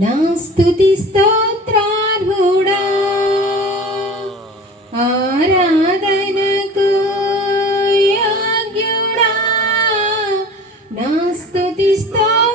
నా స్థుతి స్తోత్రార్హుడా. ఆరాధనకు యాజ్ఞుడా నా స్థుతి స్తోత్ర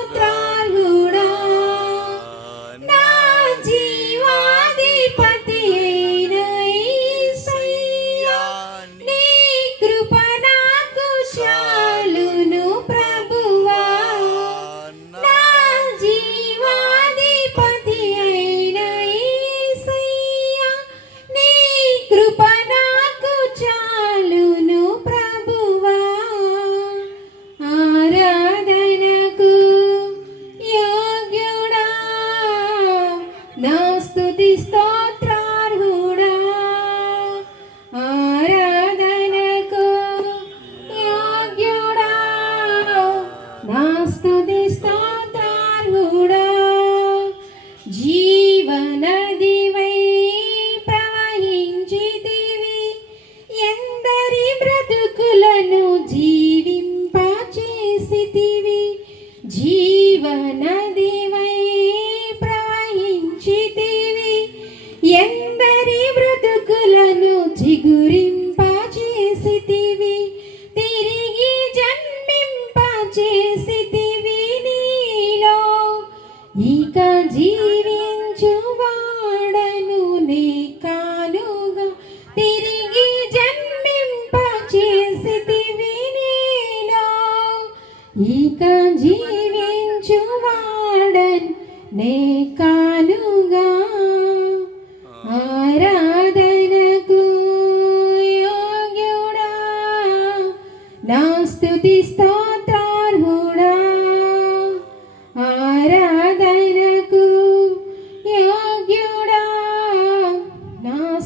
city. ఇక జీవించువాడన్ నే కానుగా. ఆరాధనకు యోగ్యుడా. నా స్థుతి స్తోత్రార్హుడా. ఆరాధనకు యోగ్యుడా. నా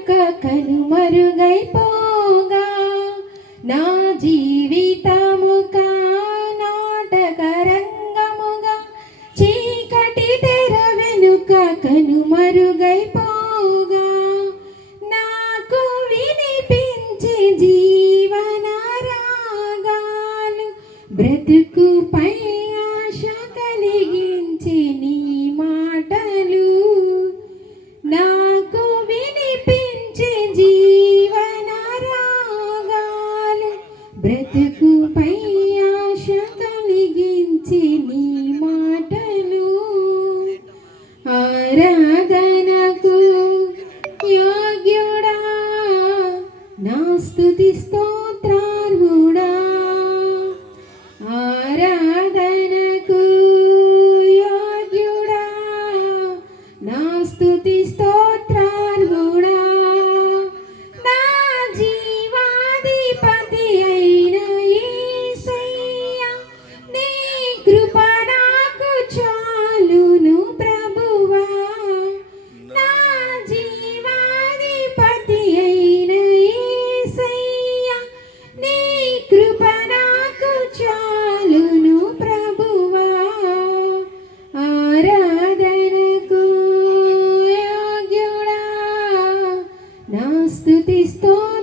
కనుక కనుమరుగైపోగా నా జీవితము నాటకరంగముగా చీకటి తెర వెనుక కనుమరుగైపో ആരാ స్తుతిస్తోత్రం